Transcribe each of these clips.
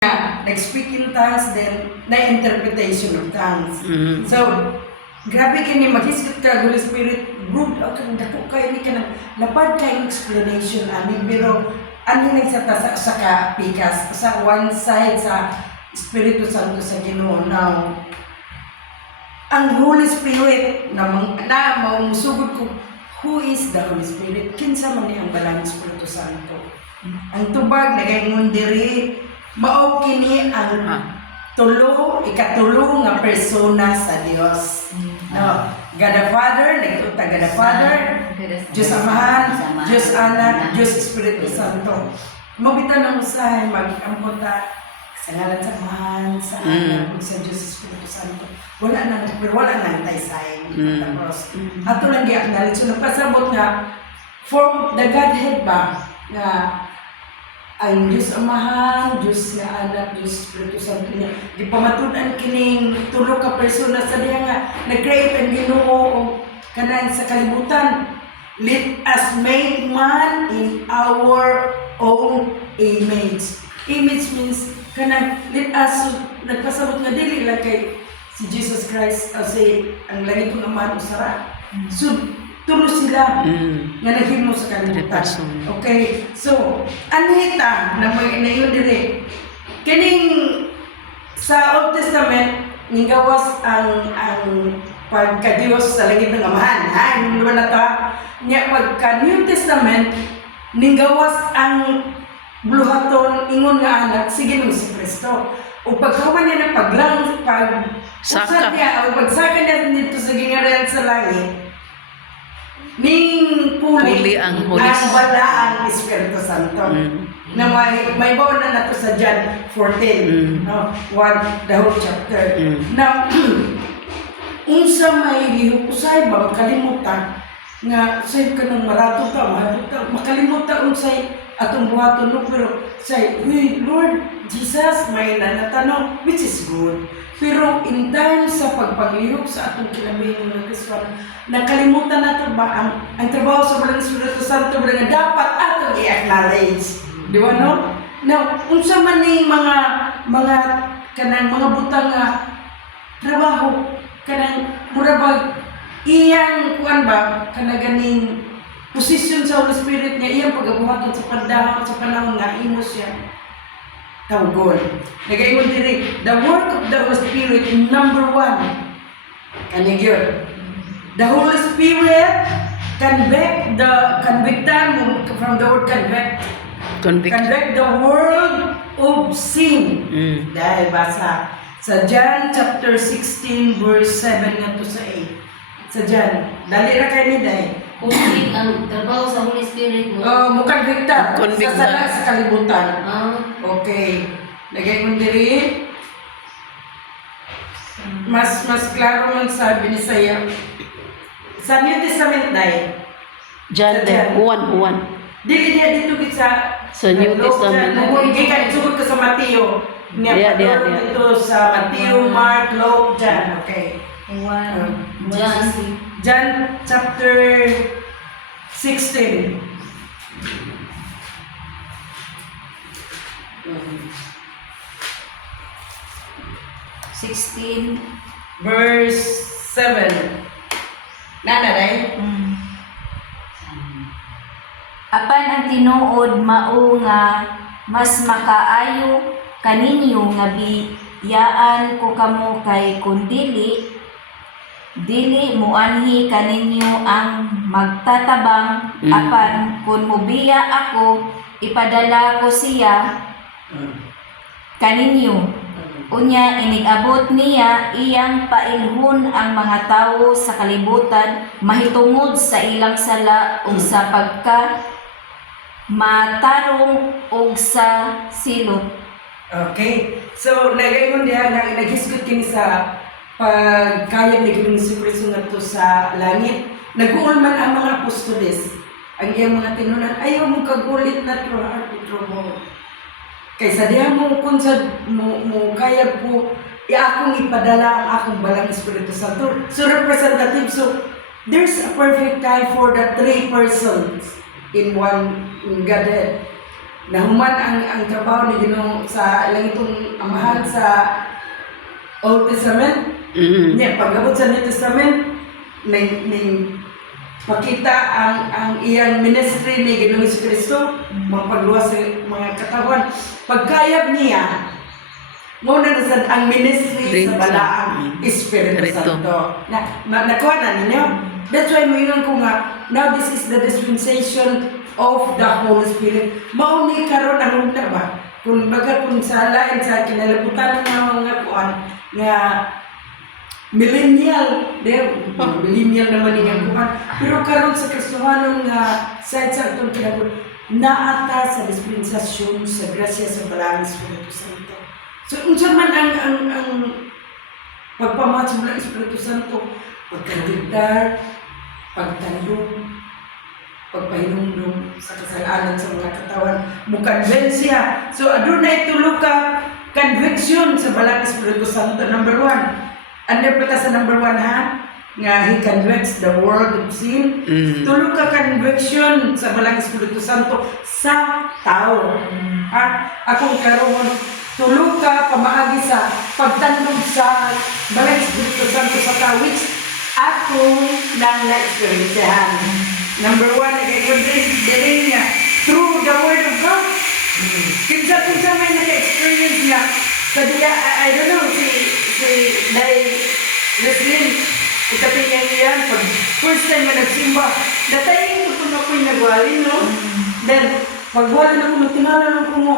Nag-speak in tongues, then na-interpretation of tongues. Mm. So, grabe ka ni maghisgot ka, Holy Spirit, brood, okay, dako kayo ni ka na, lapad kayong explanation, ani, pero, ano lang sa sa kapikas, sa one side, sa Espiritu Santo sa Ginoo. Now, ang Holy Spirit, na mausugod ko, who is the Holy Spirit? Kinsa man ni ang balang Espiritu Santo? Ang tubag, nagayon diri, mao kini ang ikatulo nga persona sa Dios. No, God the Father, nagtuta God the Father, Diyos Amahan, Diyos Anak, Diyos Espiritu Santo. Mabitan ang usahay mag-amputa sa ngalan sa Amahan, sa Anak, sa Diyos Espiritu Santo. Wala nang taysay. Tapos, ato lang gi-acknowledge. So, napasabot nga, from the Godhead ba, nga ang Diyos Amahan, Diyos nga Anak, Diyos Espiritu Santo niya. Di pamatudan kining tulo ka persona sa diya nga nag-create ang Ginoo o kanan sa kalibutan. Let us make man in our own image. Image means kanan, let us, nagpasabot nga dili lang kay si Jesus Christ kasi ang langit ng Ama usara. So, tulo sila nga naghimo sa kalibutan. Okay, so anita na may nayon dire kining sa Old Testament ning gawas ang pagka-Dios sa langit ng Amahan. Ano ba na ta? Nya pagka New Testament ning gawas ang buluhaton ingon nga anak sige nung si Kristo. O pagkaman niya ng usad niya o pagsaka niya dito sa gingaran sa langit, ning puli ang wala ang Espiritu Santo. Na may bawa na nato sa John 14, no? 1, the whole chapter. Now, unsa may usay ba makalimutan nga say ka nang marato ta, makalimutan unsay atong buhaton no, pero say, Lord Jesus, may natanong, which is good. Pero in time sa pagpaglihok sa atong kinamihon ng Kristo, nakalimutan nato ba ang trabaho sa Balang Espiritu Santo ba nga dapat atong i-acknowledge. Di ba no? Now, unsa man ning mga kanang mga butang nga trabaho kanang murabag iyang kuan ba kanang ganing posisyon sa Holy Spirit niya iyang pagabuhaton sa panahon nga imo siya tawgon. Nagaingon diri, the work of the Holy Spirit, number 1, kanig yun. The Holy Spirit convict from the word convict the world of sin. Dahil basa sa John chapter 16 verse 7 nga to sa 8. Sa John, dali ra kay ni dai. Convict ang trabaho sa Holy Spirit mo. Mukadvikta sa sala sa kalibutan. Okay. Lagay mo diri. Mas klaro man sabi ni Saya. Sa New Testament dai. John 1. Dili niya dito sa New Testament. Gikan sugod ka sa Mateo. Niya dito sa Mateo, Mark, Luke, John. Okay. John chapter 16. Verse 7. Nana day? Apan ang tinuod mao nga mas makaayo kaninyo nga biyaan ko kamo kay kun dili muanhi kaninyo ang magtatabang apan kun mobiya ako ipadala ko siya kaninyo. Unya inigabot niya iyang pailhon ang mga tawo sa kalibutan mahitungod sa ilang sala ug sa pagka matarong ug sa silot. Okay. So nagayon diha nga naghisgot kini sa pagkayag ni Ginoong Jesucristo ngadto sa langit. Nag-uol man ang mga apostoles. Ang iyang mga tinunan ayaw mo kagulit na tro mo. Kaysa diha mo kung sa mo kaya po akong ipadala ang akong balang Espiritu Santo. So representative, so there's a perfect time for the 3 persons in one Godhead. nahuman ang trabaho ni Ginoo sa ilang itong amahan sa Old Testament. Nya pag-abot sa New Testament, ning pakita ang iyang ministry ni Ginoong Jesucristo, mapagluwas sa mga katawan. Pagkayab niya, muna na sad ang ministry sa balaang Espiritu Santo. Nakuha na ninyo? That's why mayroon ko nga, now this is the dispensation of the Holy Spirit. Mauni karon ang unta ba? Kung baga kung sa lain sa kinalabutan ng mga kuan nga millennial, millennial naman yung kuan. Pero karon sa Kristohanong side sa itong kinabot, naata sa dispensasyon sa grasya sa balaang Espiritu Santo. So, unsa man ang pagpamatch ng Espiritu Santo, pagkaligtar, pagtanong, pagpahinumdum sa kasalanan sa mga katawan, mukonbensya. So, adunay tulo ka conviction sa balaang Espiritu Santo. Number 1. Ano pa sa number 1 ha? Nga He convicts the world of sin. Tulo ka conviction sa balaang Espiritu Santo sa tao. Ha? Akong karon tulo ka pamaagi sa pagtandog sa balaang Espiritu Santo sa tao, which ako lang na-experiencehan. Number 1, nag-experience niya through the Word of God. Kinsa may naka-experience niya sa diya, I don't know, si Day Leslyn, itatingin niya pag first time na nagsimba, datayin ko kung ako'y nagwali, no? Then, pag wali na ko, tingala na ko mo,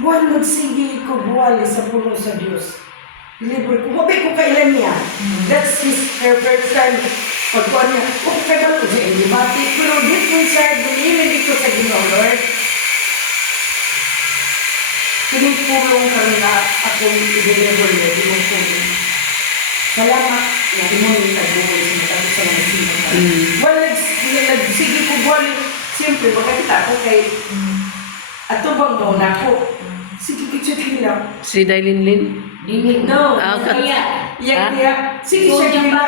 buwan nagsigi ko buwali sa puno sa Diyos. Deliver ko, mabi ko kailan niya. That's her first time. Pagkuhan niya, okay ba ko siya ilibati? Pero deep inside, believe ko sa Ginoo, Lord. Pinipulong ka rin na akong i-deliver niya, pinipulong. Salamat na imunin na buhay sa matapos sa mga simang ka. Well, nagsige ko buwan, siyempre, makakita ako kay atubang daw na ako. Sige, kitsa hirap. Si Dailinlin? No, Kaya, Iya. Sige siya gila.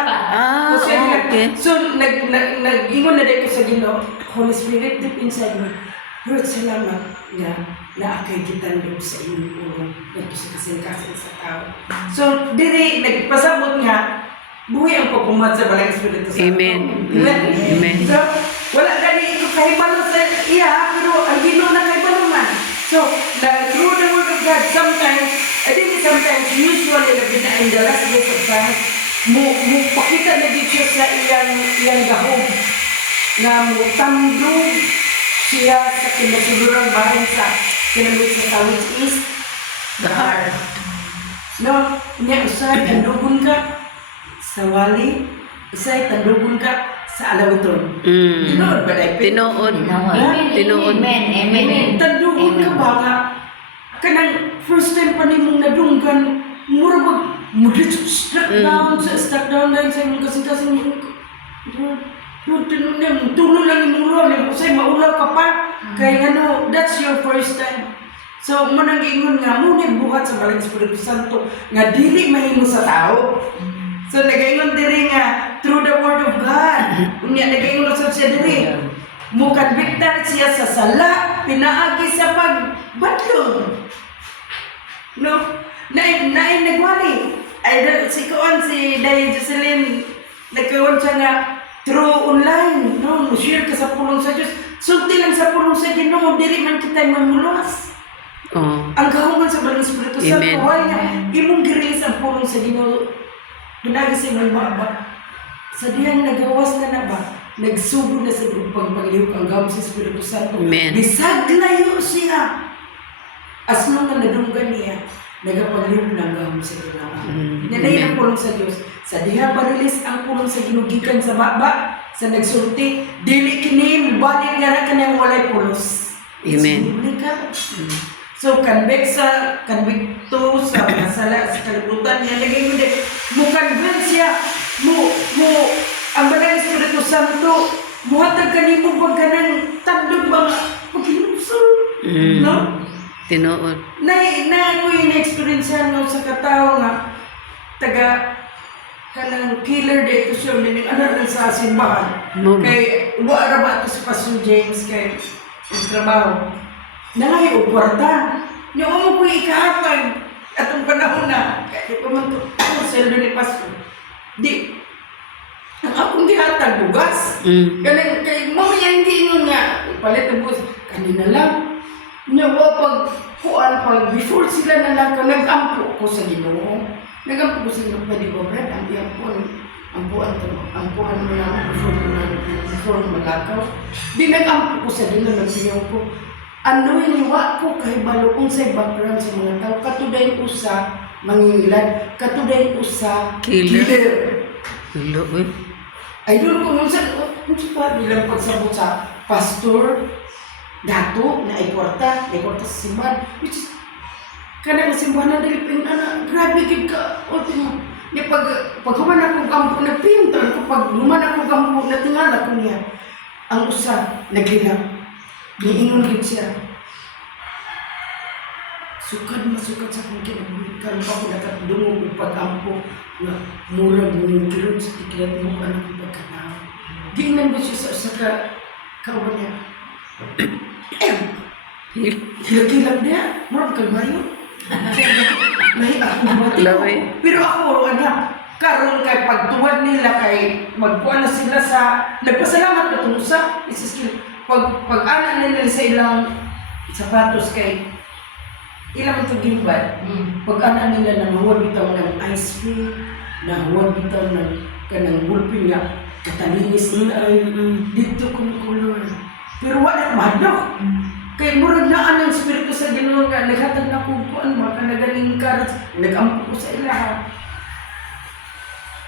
Okay. So, nag-ingon na din ko sa Ginoo, Holy Spirit, deep inside me. Lord, salamat na naakay kitandog sa inyong ulo. Ito sa kasing-kasing sa tao. So, diri, nagpasabot nga, buhay ang pagpumat sa Balaang Espiritu Santo. Amen. Amen. So, wala gani ito kahibalo sa iya, pero ang Ginoo na kahibalo man. So, through the Word of God, sometimes, usually, in the last days of time, pakita na dito sa iyang gahog na tandog siya sa kinasulurang bahay sa kinamit sa tao, which is the heart. No, niya usay tandugon ka sa wali, usay tandugon ka sa alawiton. Tinood ba dahil? Tinood. Tinood. Amen. Tandugon ka ba nga? Kanang first time pa nimong nadunggan, mura mag-struck down dahil sa imong kasing-kasing tulo lang imong ulo, usay maulaw ka pa. Kaya that's your first time. So, munang ingon nga, muna buhat sa Balaang Espiritu Santo, nga dili mahimo sa tao. So, nag-ingon diri nga, through the Word of God, unya nag-ingon sa siya diri, mukonbiktar siya sa sala, pinaagi sa pagbadlong. No? Nain nagwali. Si Day Jocelyn, nagkawan siya nga, through online, no? Share ka sa pulong sa Diyos. Sulti lang sa pulong sa Ginoo, dili man kita'y mamuluas. Ang kahuman sa Balaang Espiritu Santo, why nga, imong gi-release ang pulong sa Ginoo. Pinagi sa imong baba. Sa diyang nagawas na ba? Nagsugod na sa pagpaglihok ang gawin sa Espiritu Santo. Bisaglayo siya. As long na nadunggan niya, nagapaglihok na ang gawin sa Ginoo. Nanayin ang pulong sa Diyos. Sa diha ba-release ang pulong sa Ginoo gikan sa baba, sa nagsulti, dili kini balik nga ra kanang walay pulos. Amen. So, convicto sa masala sa kalibutan niya, lagay mo din, mukonvince siya, ang Balaang Espiritu Santo, muhatag ka ni mo pag ganang tandog mga pagkinuso. No? Tinood. Na ako yung na-experience yan sa katao nga, kanang killer dito siya, nining anak sa simbahan. Kay, wala ba ito si Pastor James, kay trabaho. Nangay o kwarta. Yung mo ko ikahatag atong panahon na. Kaya pa man ito, ang sweldo ni Pastor. Di, ang akong gihatag bugas. Ganun, kay mamaya hindi yun nga. Palit ang bugas. Kanina lang. Nawa pag before sila nalakaw, nag-ampo ko sa Ginoo. Nag-ampo ko sa Ginoo, pwede ba Brad? Ampuan mo lang before malakaw. Di nag-ampo ko sa Ginoo, nagsiyaw ko. Ano iniwa ko kay baloong sa background sa mga tao. Katuday usa, mangingilad. Katuday usa, Killer. Hello, eh. ay doon ko kung pa bilang pagsabot sa pastor, dato, na ay kwarta sa simbahan. Which is, kanang simbahan na dalipin, grabe gid ka, ultimo. Di pag human ako gampo, nagpinton ko, pag human ako gampo, natingala ko niya. Ang usa, naghirap. Giingon gid siya. Masukad sa kong kinabuhi. Karon pa ko nakadungog ng pag-ampo na murag ng kilod sa tikilat mo anak ng pagkatao. Giingnan ko siya sa kauban niya. Hilak-hilak niya. Murag kang Mario. Lahi ako mati ko. Pero ako, karon kay pagtuwad nila kay magkuha na sila sa nagpasalamat na tungkol sa isiskil. Pag-ana nila sa ilang sapatos kay ilang ito gimbad. Pag-ana nila na huwag bitaw ng ice cream, na huwag bitaw ng kanang bulpin nga katalinis nila ay dito kung kulor. Pero wala madok. Kay murag naan ng Espiritu sa Ginoo nga naghatag na kung kuan makanagaling karat nag-ampo ko sa ilaha.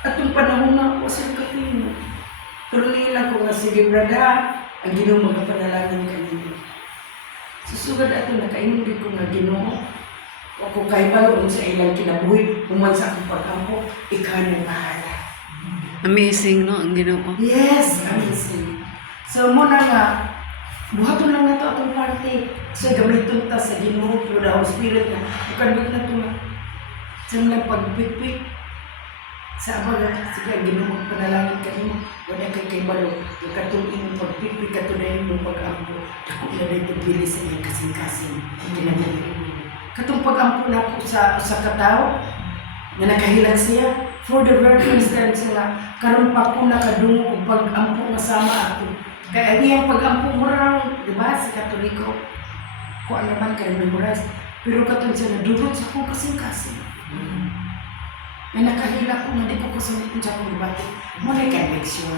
At yung panahon na ako sa kapino. Pero nila ko nga sige brada, ang Ginoo magapanalangin kanino. Susugad ato nakainom gid ko nga Ginoo. Ako kay baloon sa ilang kinabuhi, human sa akong pag-ampo, ikaw na bahala. Amazing, no? Ang Ginoo. Yes, amazing. So muna nga, buhaton lang na ito atong party. So gamiton ta sa Ginoo through the Holy Spirit na ukandog na ito nga. Sa mga pagpikpik, sa abaga, sige, Ginoo panalangin kanimo. Wala kay kay balo, katong imong pagpikpik, katong imong pag-ampo. Ako na dito bili sa iyong kasing-kasing. Katong pag-ampo na ako sa katao, na nakahilag siya, for the very first time sila, karon pa ko nakadungo og pag-ampo nga sama ako. Kaya iyang pag-ampo mo raw, di ba, sa Katoliko, kung ano man kayo memorize. Pero katong siya nadulot sa akong kasing-kasing. Na nakahila ko, hindi ko kasunod sa akong debate. Muna conviction.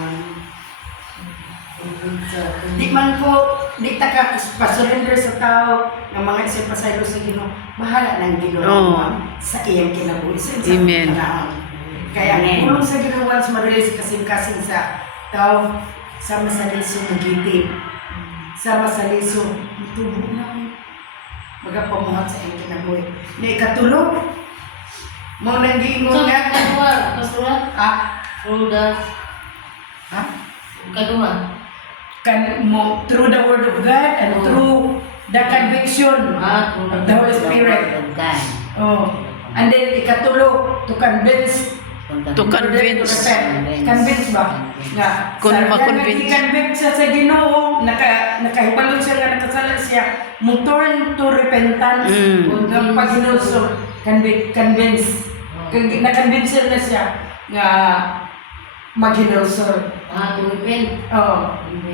Di man ko, di ta ka pasurrender sa tao ng mga isang pasaylo sa Ginoo. Bahala ng Ginoo sa iyang kinabuhi. Amen. Kaya kulong sa Ginoo once ma-release kasing-kasing sa tao, sama sa liso magitid, sama sa liso tubo na magapamuhat sa iyang kinabuhi. Na ikatulog, mo nang giingon nga through the Word of God and through the conviction of the Holy Spirit. And then ikatulo, to convince. Convince ba? Nga, i-convince siya sa Ginoo, nakahipalong siya nga nakasala siya, mo turn to repentance, ng paghinulso, convince. Na-convince na siya nga maghinulso. To repent.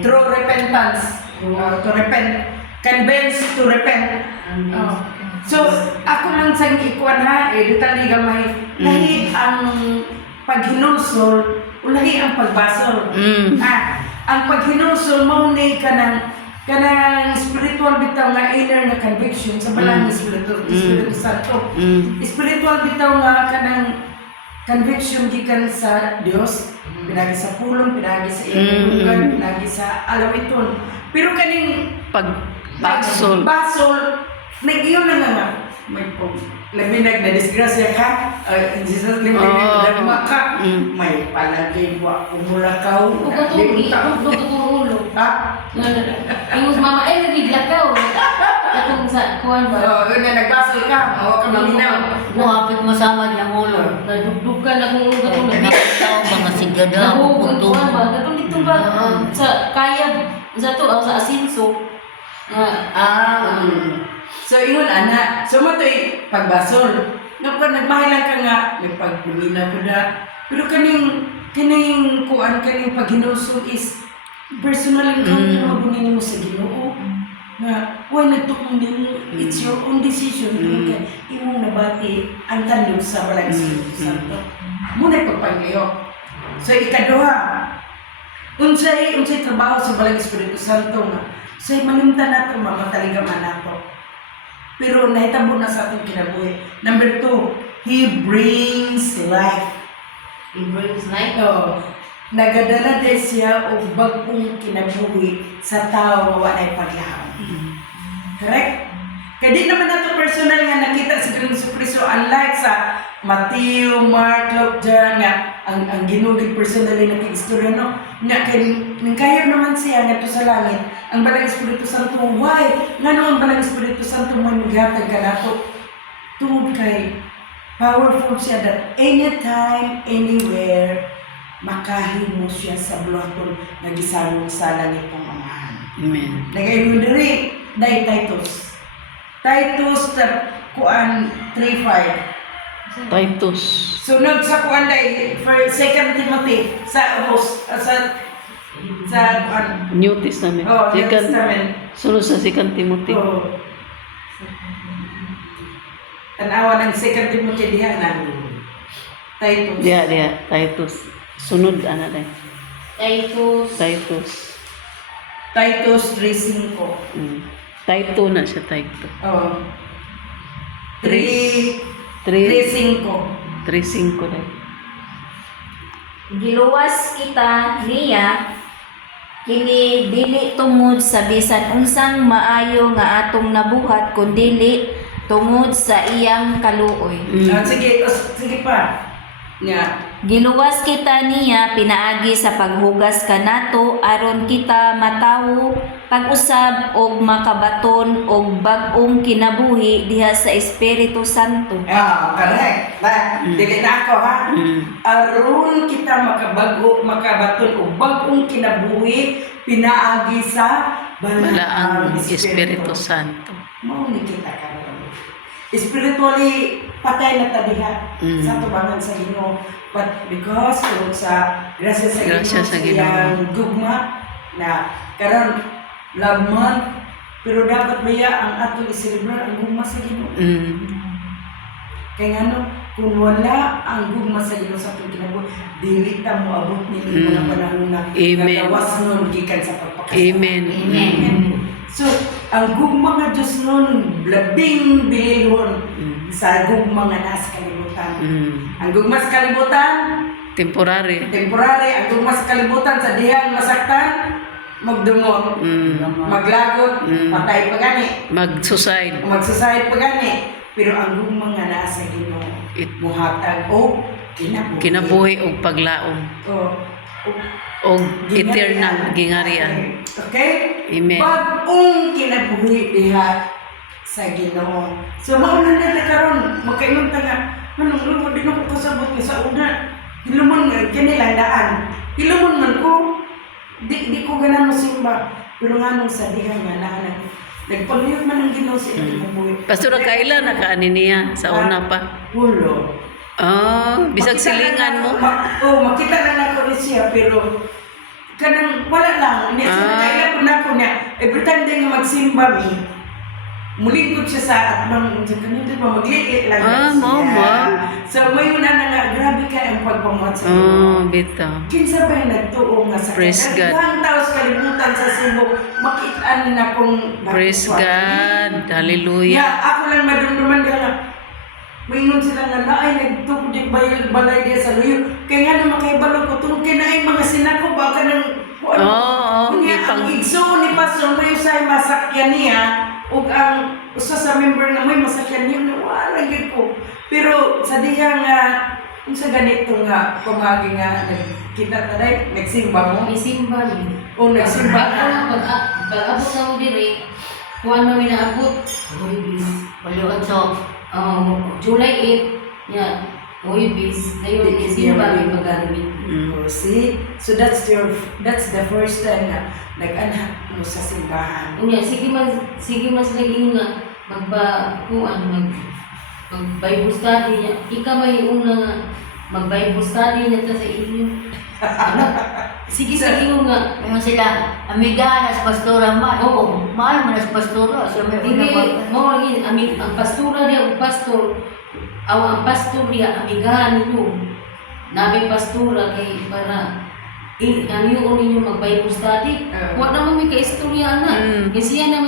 Through repentance. To repent. Convince to repent. So, ako lang sa ikuan ha, ditali gamay. Lahi ang paghinulsol, lahi ang pagbasol. Ang paghinulsol, maunay ka ng spiritual bitaw nga inner na conviction sa balang Espiritu Santo. Spiritual bitaw nga kanang conviction gikan sa Dios, pinagi sa pulong, pinagi sa ilugan, pinagi sa alawiton. Pero kaning basol, nag-iyon na nga, may laminag na disgrasya ka, Jesus liminag na ka, may palagay mo umulakaw, limunta. ulo. Ha? Yung mama ay nagiglakaw. Katong sa kuwan ba? Oo, yun na nagbasol ka, mawa ka maminaw. Muhapit masama ng ulo. Nadugdugan akong ulo katong Tao, mga sigada, nahugon puto. kuwan ba? Katong dito ba? Sa kayab, sa to, sa asinso. So, ingon ana. So, mo to'y pagbasol. Nagmahilan ka nga, may pagpumina ko na. Pero kaning kuan, kaning paghinusog is personal encounter mo gunin mo sa Ginoo. Na, why nagtukong din mo? It's your own decision. Kaya, imong nabati ang tandog sa walang Espiritu Santo. Muna pagpanglayo. So, ikaduha. Unsay trabaho sa walang Espiritu Santo nga. So, malimtan nato, mamataligaman nato. Pero nahitabo na sa ating kinabuhi. Number 2, He brings life. He brings life. Nagadala din siya o bagong kinabuhi sa tao nga walay paglaom. Correct? Kaya di naman nato personal nga nakita sa Ginoong Kristo, unlike sa Matthew, Mark, Luke, John nga ang ginulig personally na istorya no. Kaya naman siya nga sa langit ang Balang Espiritu Santo. Why? Ngano ang Balang Espiritu Santo manigatag ka nato? Tungod kay powerful siya that anytime, anywhere, makahimo siya sa bulaton na gisarong sa langit ng Amahan. Amen. Nagayon diri dai Titus. Titus kuan 3:5. Titus. Sunod sa kuan dai for 2 Timothy sa kuan. New Testament. New Testament. Sunod sa 2 Timothy. Tanawa ng 2 Timothy diha na. Titus. Dia Titus. Sunod ana dai. Titus. Titus 3:5. Titus na siya Titus. 3:5. 3:5 dai. Giluwas kita niya kini dili tungod sa bisan unsang maayo nga atong nabuhat kundi tungod sa iyang kaluoy. Sige pa. Nga. Giluwas kita niya pinaagi sa paghugas kanato aron kita matawo pag-usab og makabaton og bag-ong kinabuhi diha sa Espiritu Santo. Correct. Dili na ako ha. Aron kita makabaton og bag-ong kinabuhi pinaagi sa Balaang Espiritu Santo. Mao ni kita karon. Spiritually patay na ta diha sa tubangan sa Ginoo. But because kung sa grasya sa Ginoo iyang gugma na karon love month, pero dapat baya ang atong i-celebrate ang gugma sa Ginoo. Kaya nga kung wala ang gugma sa Ginoo sa atong kinabuhi, dili ta mo abot nini mga panahon na nagawas nun gikan sa pagpakasama. Amen. So, ang gugma nga Diyos nun, labing bilihon sa gugma nga nasa kalibutan. Ang gugma sa kalibutan, Temporary. ang gugma sa kalibutan, sa dihang masaktan, magdumot, maglagot, patay pa gani, Mag-suicide. magsasahid pa gani. Pero ang gugma nga nasa Ginoo, muhatag o Kinabuhi og paglaom. Og eternal gingarian. Okay? Amen. Bagong kinabuhi diha sa Ginoo. So mauna na karon magkaingon ta nga anong lumo din ako kasabot nga sa una. Hilumon nga kanilang daan. Hilumon man ko di ko ganan mosimba. Pero nganong sa diha nga naanak. Nagpagliyot man ang Ginoo sa inyong buhi. Pastor kailan nakaani niya sa una pa? Pulo. Bisag Makita silingan lang mo. makita lang ako ni siya pero kanang wala lang. Kailan ko na ako niya. Every time din nga magsimba mi, mulingkod siya sa atmang kanina di ba magliit lang siya. Mama. So may una na nga, grabe ka ang pagpamuhat sa Ginoo. Bitaw. Kinsa ba yung nagtuo nga sa Praise God. Ang taos kalimutan sa Cebu, makitaan na kung Praise God. Hallelujah. ako lang madumduman ka nga. Maingon sila nga na ay nagtukod balay dia sa luyo. Kaya nga naman kay balo ko tungkol kinain mga sinako baka ng ang igsoon ni Pastor may usay masakyan niya ug ang usa sa member nga may masakyan niya na wala gyud ko. Pero sa diha nga unsa ganito nga pamagi nga nagkita taday nagsimba mo. May simba ni. O nagsimba ka. Pag-abot na mo diri, kuha namin na abot. Paliwan so. July 8, Uy, bis. Ngayon, Di- simba di- may pag-aramid. Oh, see? So that's the first time na nag-anak mo sa simbahan. Unya, sige mas lagi nga mag-Bible study niya. Ika may una nga mag-Bible study niya ta sa inyo. Ano? Sige sa inyo nga. Ngayon sila, amiga na sa pastora man. Oo. Mahal mo na sa pastora. Siya may Dili, una pa. mo lagi ang pastora dia ug pastor. Ang pastor dia amigahan ninyo. Nabi pastora kay para ang ninyo mag-Bible study. Wa naman may kaistorya na. Kasi yan naman